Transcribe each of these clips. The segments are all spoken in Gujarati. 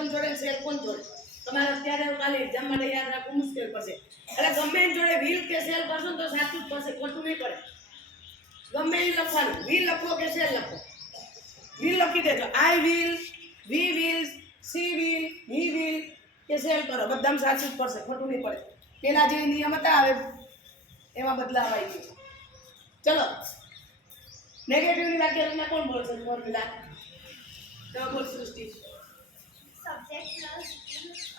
કોણ જોડે સેલ કોણ જોડે તમારે અત્યારે કાલે એક્ઝામ માટે યાદ રાખવું મુશ્કેલ પડશે એટલે ગમે એની જોડે વ્હીલ કે સેલ કરશો તો સાચું જ પડશે ખોટું નહીં પડે ગમે એ લખવાનું વ્હીલ લખો કે સેલ લખો વ્હીલ લખી દેજો આઈ વ્હીલ વી વ્હીલ સી વ્હીલ હી વ્હીલ કે સેલ કરો બધામાં સાચું જ પડશે ખોટું નહીં પડે પેલા જે નિયમ હતા હવે એમાં બદલાવ આવી ગયો ચલો નેગેટિવની વ્યાખ્યા કોણ બોલશે ફોર્મ્યુલા તો બોલ સૃષ્ટિ સબ્જેક્ટ પ્લસ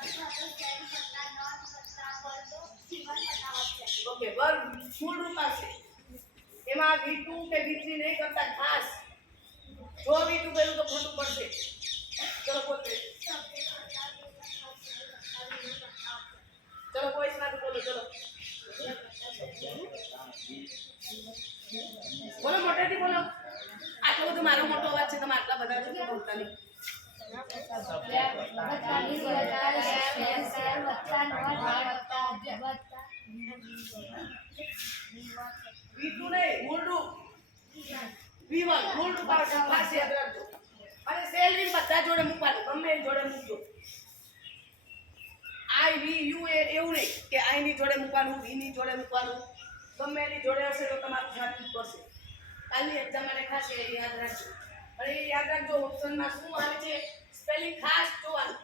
અથવા તો સેલ કરતા નોન કરતા વર્ગો જીવન બનાવશે ઓકે વર્ગ મૂળ રૂપ આવશે એમાં v2 કે v3 નહીં કરતા ખાસ જો v2 કર્યું તો ખોટું પડશે ચલો બોલતે ચલો કોઈ સાથે બોલો ચલો બોલો મોટેથી બોલો આટલો બધો મારો મોટો અવાજ છે તમે આટલા બધા છો બોલતા નહીં V2 નહીં મૂળ રૂપ V1 મૂળ રૂપ આવશે ખાસ યાદ રાખજો અને સેલ ની બધા જોડે મૂકવાનું ગમે એની જોડે મૂકજો I V U એ એવું નહીં કે I ની જોડે મૂકવાનું V ની જોડે મૂકવાનું ગમે એની જોડે હશે તો તમારું સાચું પડશે કાલની એક્ઝામ માટે ખાસ એ યાદ રાખજો અને એ યાદ રાખજો ઓપ્શનમાં શું આવે છે સ્પેલિંગ ખાસ જોવાનું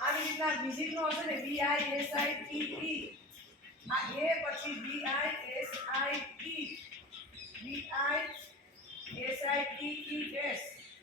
આવી રીતના વિઝિટ નો હશે ને VISITE આ એ પછી VISITE VISITES